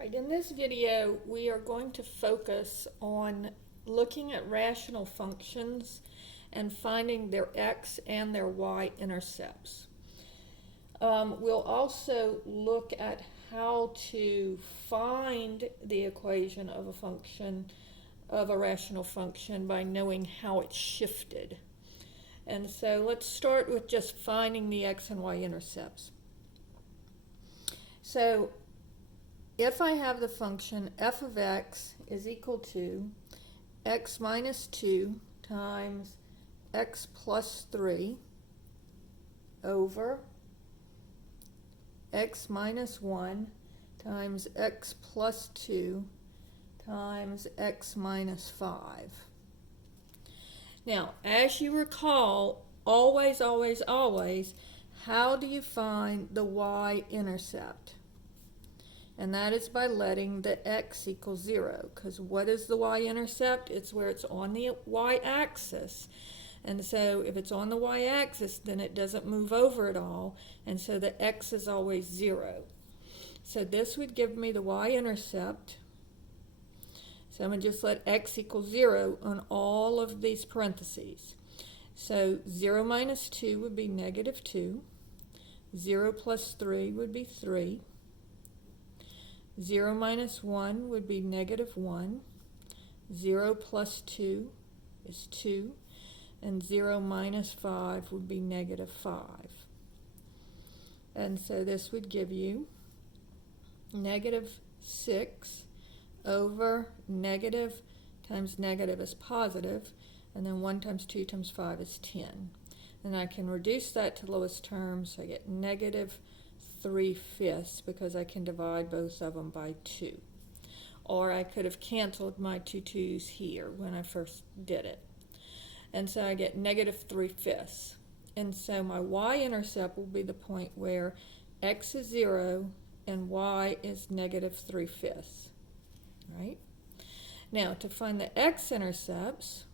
Right, in this video, we are going to focus on looking at rational functions and finding their x and their y intercepts. We'll also look at how to find the equation of a function, of a rational function, by knowing how it's shifted. And so let's start with just finding the x and y intercepts. So if I have the function f of x is equal to x minus 2 times x plus 3 over x minus 1 times x plus 2 times x minus 5. Now, as you recall, always, always, always, how do you find the y-intercept? And that is by letting the x equal 0, because what is the y-intercept? It's where it's on the y-axis. And so if it's on the y-axis, then it doesn't move over at all, and so the x is always 0. So this would give me the y-intercept. So I'm going to just let x equal 0 on all of these parentheses. So 0 minus 2 would be negative 2. 0 plus 3 would be 3. 0 minus 1 would be negative 1. 0 plus 2 is 2. And 0 minus 5 would be negative 5. And so this would give you negative 6 over negative times negative is positive, and then 1 times 2 times 5 is 10. And I can reduce that to lowest terms, so I get negative 3/5 because I can divide both of them by 2. Or I could have canceled my two 2's here when I first did it. And so I get negative 3/5. And so my y-intercept will be the point where x is 0 and y is negative 3/5. Right? Now, to find the x-intercepts,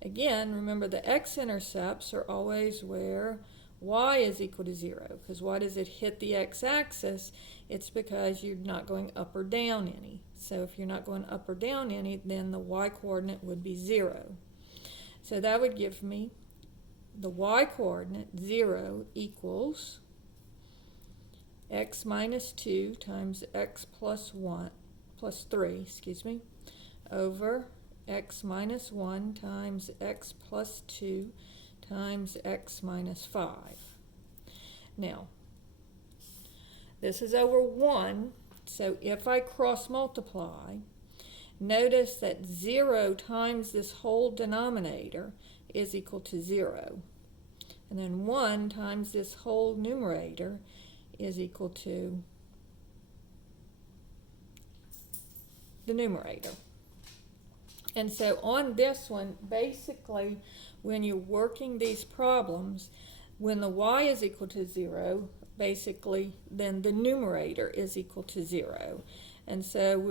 again, remember the x-intercepts are always where y is equal to 0, because why does it hit the x-axis? It's because you're not going up or down any. So if you're not going up or down any, then the y-coordinate would be 0. So that would give me the y-coordinate 0 equals x minus 2 times x plus 3, over x minus 1 times x plus 2 times x minus 5. Now, this is over 1, so if I cross multiply, notice that 0 times this whole denominator is equal to 0. And then 1 times this whole numerator is equal to the numerator. And so on this one, basically, when you're working these problems, when the y is equal to 0, basically, then the numerator is equal to 0. And so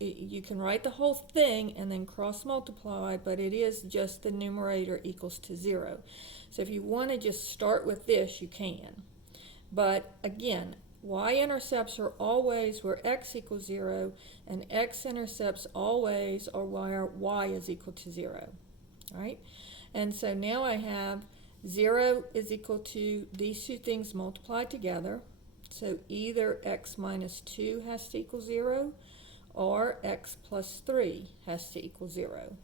you can write the whole thing and then cross multiply, but it is just the numerator equals to 0. So if you want to just start with this, you can. But again, y-intercepts are always where x equals 0, and x-intercepts always are where y is equal to 0. All right? And so now I have 0 is equal to these two things multiplied together. So either x minus 2 has to equal 0, or x plus 3 has to equal 0.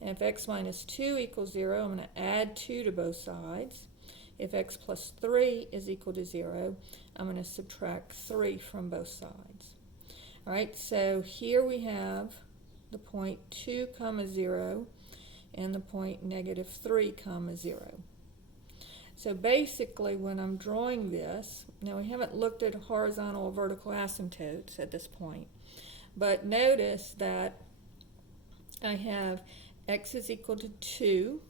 And if x minus 2 equals 0, I'm going to add 2 to both sides. If x plus 3 is equal to 0, I'm going to subtract 3 from both sides. All right, so here we have the point 2 comma 0 and the point negative 3 comma 0. So basically, when I'm drawing this, now we haven't looked at horizontal or vertical asymptotes at this point, but notice that I have x is equal to 2.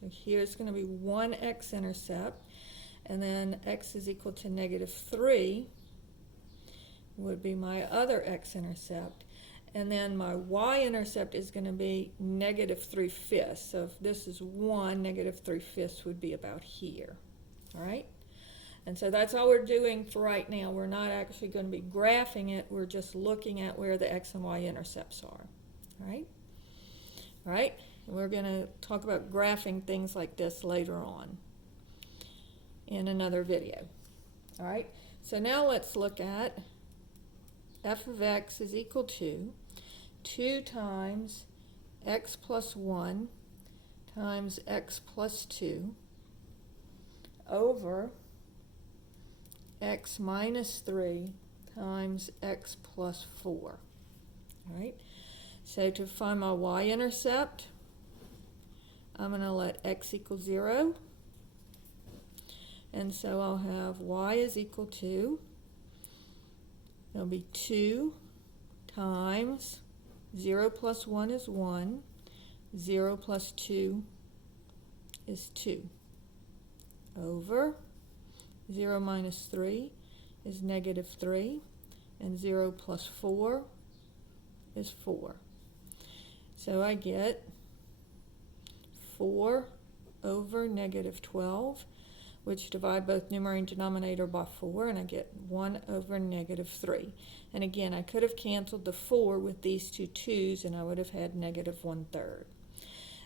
So here's going to be one x-intercept, and then x is equal to negative 3 would be my other x-intercept. And then my y-intercept is going to be negative 3/5. So if this is 1, negative 3/5 would be about here. All right? And so that's all we're doing for right now. We're not actually going to be graphing it. We're just looking at where the x and y intercepts are. All right? All right? And we're going to talk about graphing things like this later on in another video. All right? So now let's look at f of x is equal to 2 times x plus 1 times x plus 2 over x minus 3 times x plus 4. All right? So to find my y-intercept, I'm going to let x equal 0. And so I'll have y is equal to, it'll be 2 times 0 plus 1 is 1, 0 plus 2 is 2, over 0 minus 3 is negative 3, and 0 plus 4 is 4. So I get 4 over negative 12, which divide both numerator and denominator by 4, and I get 1 over negative 3. And again, I could have canceled the 4 with these two 2's, and I would have had negative 1/3.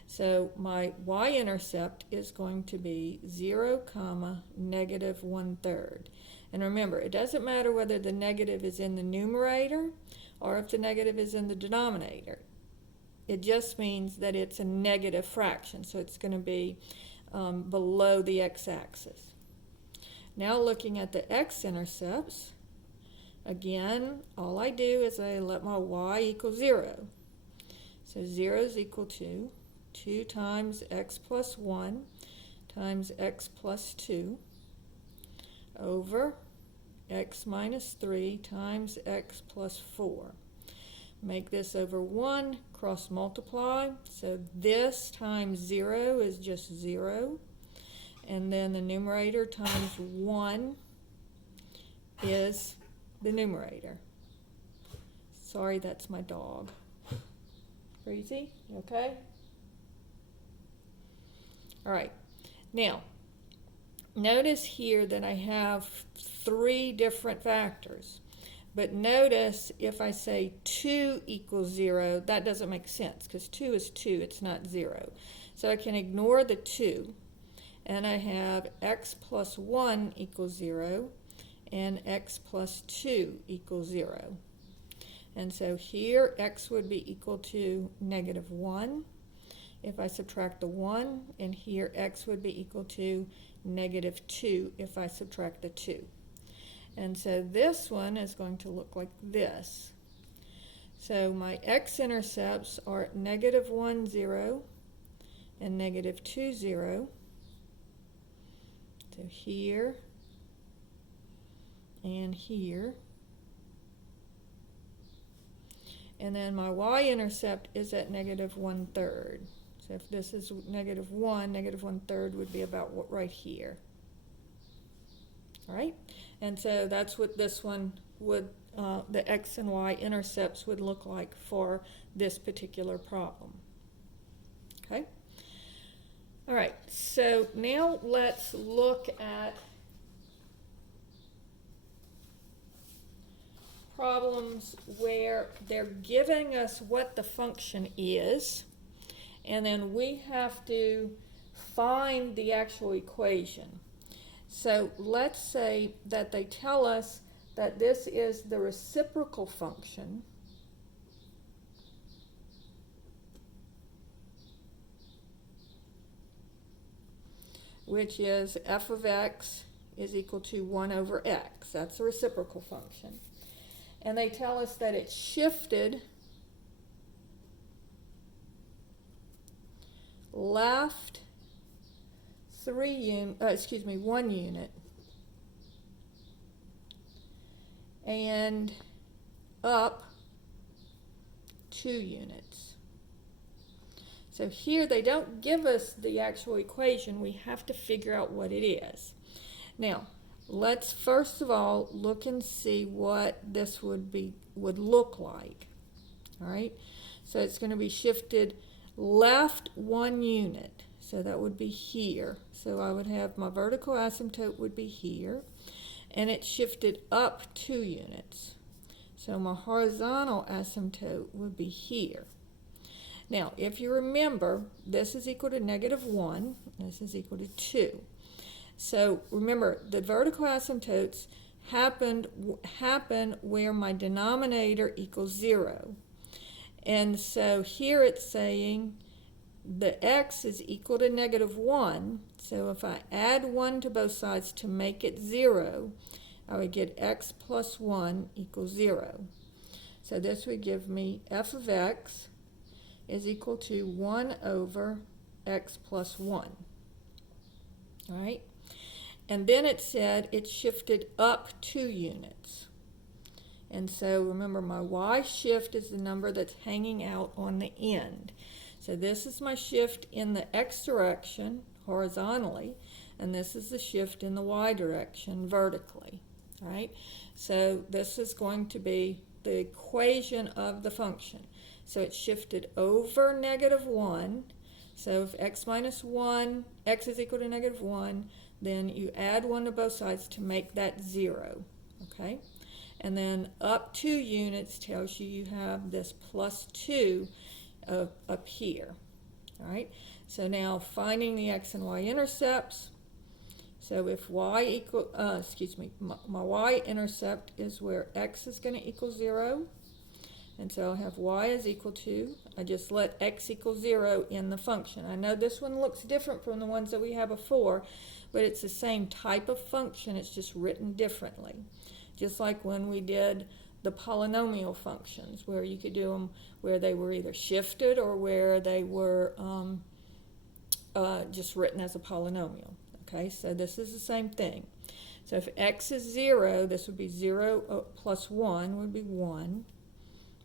So my y-intercept is going to be 0, negative 1/3. And remember, it doesn't matter whether the negative is in the numerator or if the negative is in the denominator. It just means that it's a negative fraction, so it's going to be below the x-axis. Now looking at the x-intercepts, again, all I do is I let my y equal 0. So 0 is equal to 2 times x plus 1 times x plus 2 over x minus 3 times x plus 4. Make this over 1, cross multiply, so this times 0 is just 0, and then the numerator times 1 is the numerator. Sorry, that's my dog. Breezy, you okay? All right, now notice here that I have 3 different factors. But notice if I say 2 equals 0, that doesn't make sense because 2 is 2, it's not 0. So I can ignore the 2, and I have x plus 1 equals 0 and x plus 2 equals 0. And so here x would be equal to negative 1 if I subtract the 1, and here x would be equal to negative 2 if I subtract the 2. And so this one is going to look like this. So my x-intercepts are negative 1, 0, and negative 2, 0. So here and here. And then my y-intercept is at negative 1/3. So if this is negative 1, negative 1/3 would be about right here. All right, and so that's what this one would, the x and y intercepts would look like for this particular problem. Okay, all right, so now let's look at problems where they're giving us what the function is, and then we have to find the actual equation. So let's say that they tell us that this is the reciprocal function, which is f of x is equal to 1 over x. That's the reciprocal function. And they tell us that it's shifted left 1 unit and up 2 units. So here they don't give us the actual equation. We have to figure out what it is. Now, let's first of all look and see what this would look like. All right? So it's going to be shifted left 1 unit. So that would be here. So I would have my vertical asymptote would be here, and it shifted up 2 units. So my horizontal asymptote would be here. Now, if you remember, this is equal to -1, this is equal to 2. So remember, the vertical asymptotes happen where my denominator equals 0. And so here it's saying the x is equal to -1. So if I add 1 to both sides to make it 0, I would get x plus 1 equals 0. So this would give me f of x is equal to 1 over x plus 1. All right? And then it said it shifted up 2 units. And so remember, my y shift is the number that's hanging out on the end. So this is my shift in the x direction horizontally, and this is the shift in the y direction vertically. All right? So this is going to be the equation of the function. So it shifted over -1. So if x minus 1, x is equal to -1, then you add 1 to both sides to make that 0. Okay? And then up 2 units tells you have this plus 2 up here. All right? So now finding the x and y intercepts. So if y equal, my y-intercept is where x is going to equal 0. And so I'll have y is equal to, I just let x equal 0 in the function. I know this one looks different from the ones that we had before, but it's the same type of function, it's just written differently. Just like when we did the polynomial functions, where you could do them where they were either shifted or where they were just written as a polynomial. Okay, so this is the same thing. So if x is 0, this would be 0 plus 1 would be 1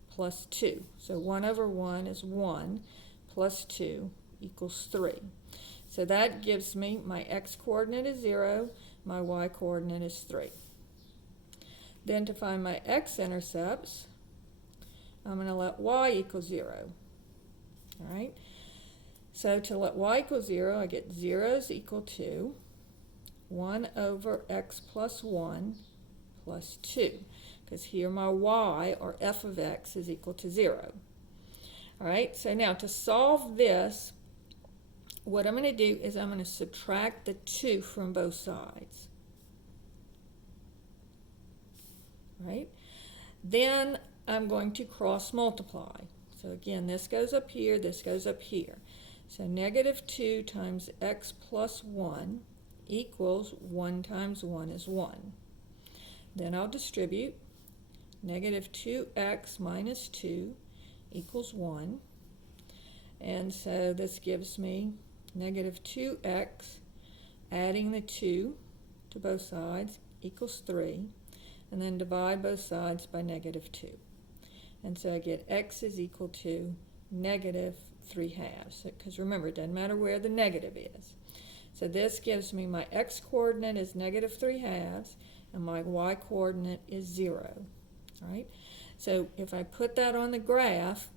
plus 2. So 1 over 1 is 1 plus 2 equals 3. So that gives me my x coordinate is 0, my y coordinate is 3. Then to find my x-intercepts, I'm going to let y equal 0. All right? So to let y equal 0, I get 0 is equal to 1 over x plus 1 plus 2. Because here my y, or f of x, is equal to 0. All right? So now to solve this, what I'm going to do is I'm going to subtract the 2 from both sides. Right? Then I'm going to cross multiply. So again, this goes up here, this goes up here. So -2 times x plus 1 equals 1 times 1 is 1. Then I'll distribute. -2x minus 2 equals 1. And so this gives me -2x, adding the 2 to both sides equals 3. And then divide both sides by -2. And so I get x is equal to -3/2. Because remember, it doesn't matter where the negative is. So this gives me my x coordinate is -3/2 and my y coordinate is 0. All right? So if I put that on the graph,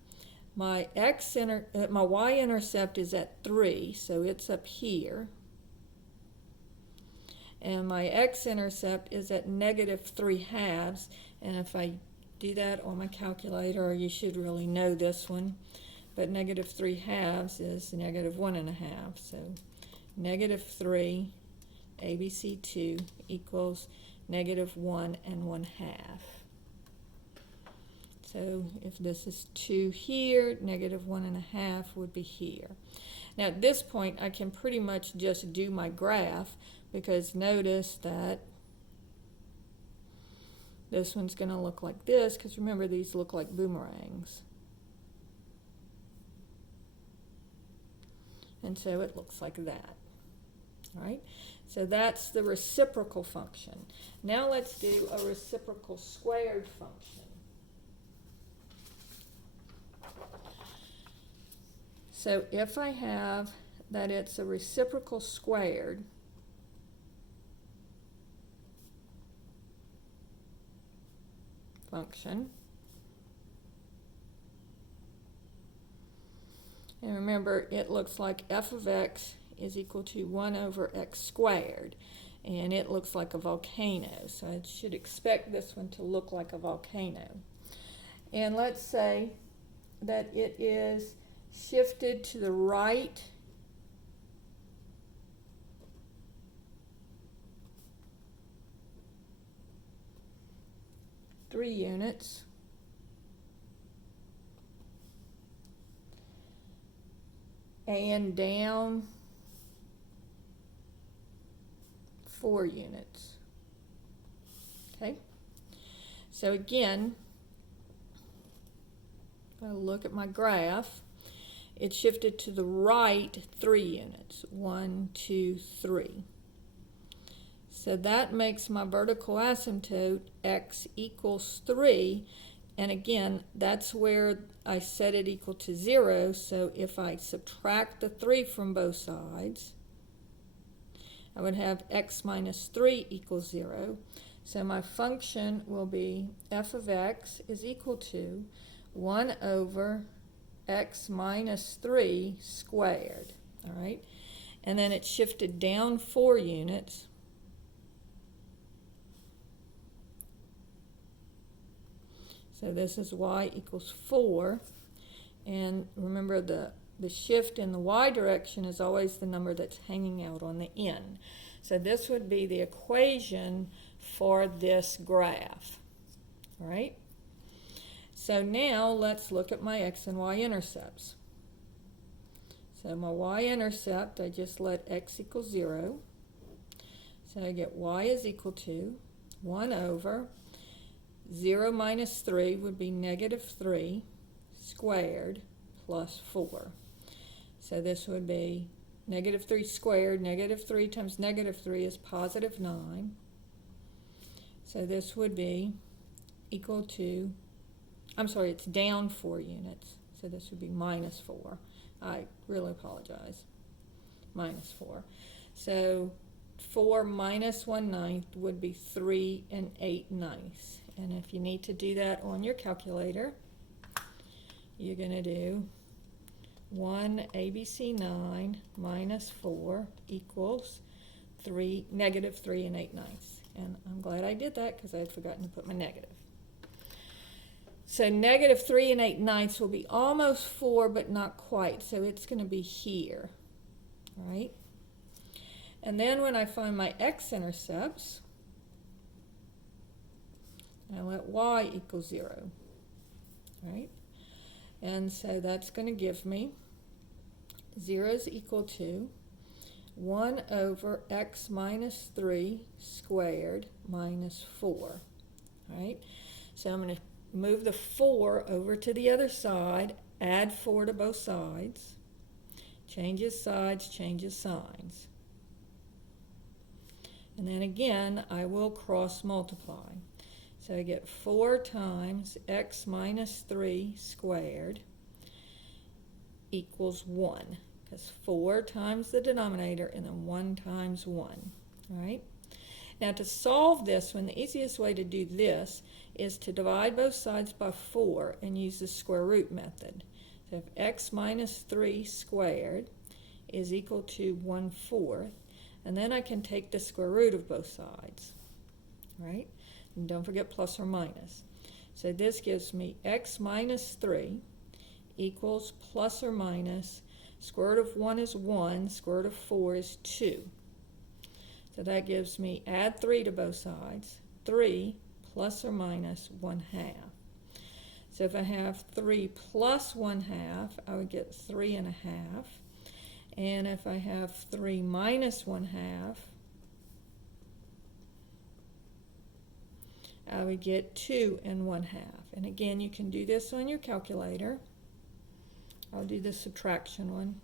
my y-intercept is at 3, so it's up here. And my x-intercept is at -3/2, and if I do that on my calculator, or you should really know this one, but -3/2 is -1.5, so -3 ABC2 equals -1 1/2. So if this is 2 here, -1 1/2 would be here. Now at this point, I can pretty much just do my graph, because notice that this one's going to look like this, because remember, these look like boomerangs. And so it looks like that. All right? So that's the reciprocal function. Now let's do a reciprocal squared function. So if I have that it's a reciprocal squared, function, And remember, it looks like f of x is equal to 1 over x squared. And it looks like a volcano, so I should expect this one to look like a volcano. And let's say that it is shifted to the right 3 units. And down 4 units. Okay? So again, if I look at my graph, it shifted to the right 3 units. 1, 2, 3. So that makes my vertical asymptote x equals 3. And again, that's where I set it equal to 0. So if I subtract the 3 from both sides, I would have x minus 3 equals 0. So my function will be f of x is equal to 1 over x minus 3 squared. All right? And then it shifted down 4 units. So this is y equals 4. And remember, the shift in the y direction is always the number that's hanging out on the end. So this would be the equation for this graph. All right? So now let's look at my x and y intercepts. So my y-intercept, I just let x equal 0. So I get y is equal to 1 over 0 minus 3 would be negative 3 squared plus 4. So this would be negative 3 squared. Negative 3 times negative 3 is positive 9. So this would be equal to, I'm sorry, it's down 4 units. So this would be minus 4. I really apologize. Minus 4. So 4 minus 1/9 would be 3 8/9. And if you need to do that on your calculator, you're going to do 1 ABC 9 minus 4 equals negative 3 8/9. And I'm glad I did that because I had forgotten to put my negative. So negative 3 8/9 will be almost 4, but not quite. So it's going to be here. All right? And then when I find my x-intercepts, I let y equal 0. All right? And so that's going to give me 0 is equal to 1 over x minus 3 squared minus 4. All right? So I'm going to move the 4 over to the other side, add 4 to both sides, changes sides, changes signs. And then again, I will cross multiply. So I get 4 times x minus 3 squared equals 1. Because 4 times the denominator and then 1 times 1. All right? Now to solve this one, the easiest way to do this is to divide both sides by 4 and use the square root method. So if x minus 3 squared is equal to 1/4, and then I can take the square root of both sides. All right? And don't forget plus or minus. So this gives me x minus 3 equals plus or minus, square root of 1 is 1, square root of 4 is 2. So that gives me, add 3 to both sides, 3 plus or minus 1/2. So if I have 3 plus 1/2, I would get 3 1/2. And if I have 3 minus 1/2, I would get 2 1/2. And again, you can do this on your calculator. I'll do the subtraction one.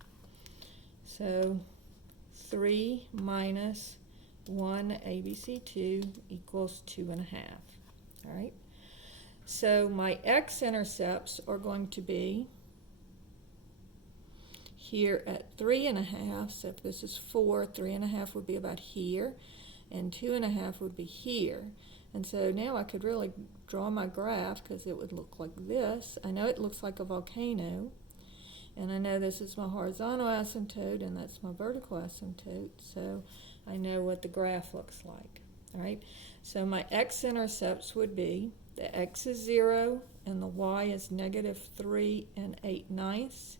So 3 minus 1 ABC2 equals 2 1/2. All right. So my x-intercepts are going to be here at 3 1/2. So if this is 4, 3 1/2 would be about here, and 2 1/2 would be here. And so now I could really draw my graph because it would look like this. I know it looks like a volcano. And I know this is my horizontal asymptote and that's my vertical asymptote, so I know what the graph looks like. All right, so my x-intercepts would be the x is 0 and the y is -3 8/9,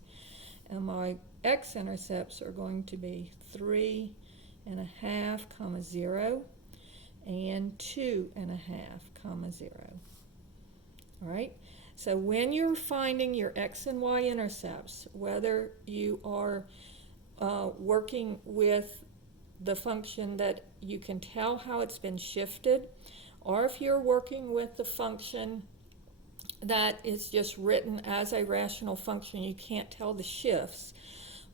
and my x-intercepts are going to be 3.5, 0 and 2.5, 0. All right, so when you're finding your x and y intercepts, whether you are working with the function that you can tell how it's been shifted, or if you're working with the function that is just written as a rational function, you can't tell the shifts.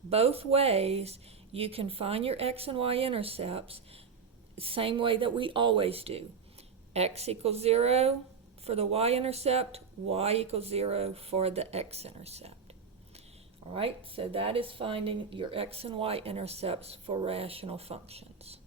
Both ways you can find your x and y intercepts, same way that we always do. X equals 0 for the y-intercept, y equals 0 for the x-intercept. All right, so that is finding your x and y intercepts for rational functions.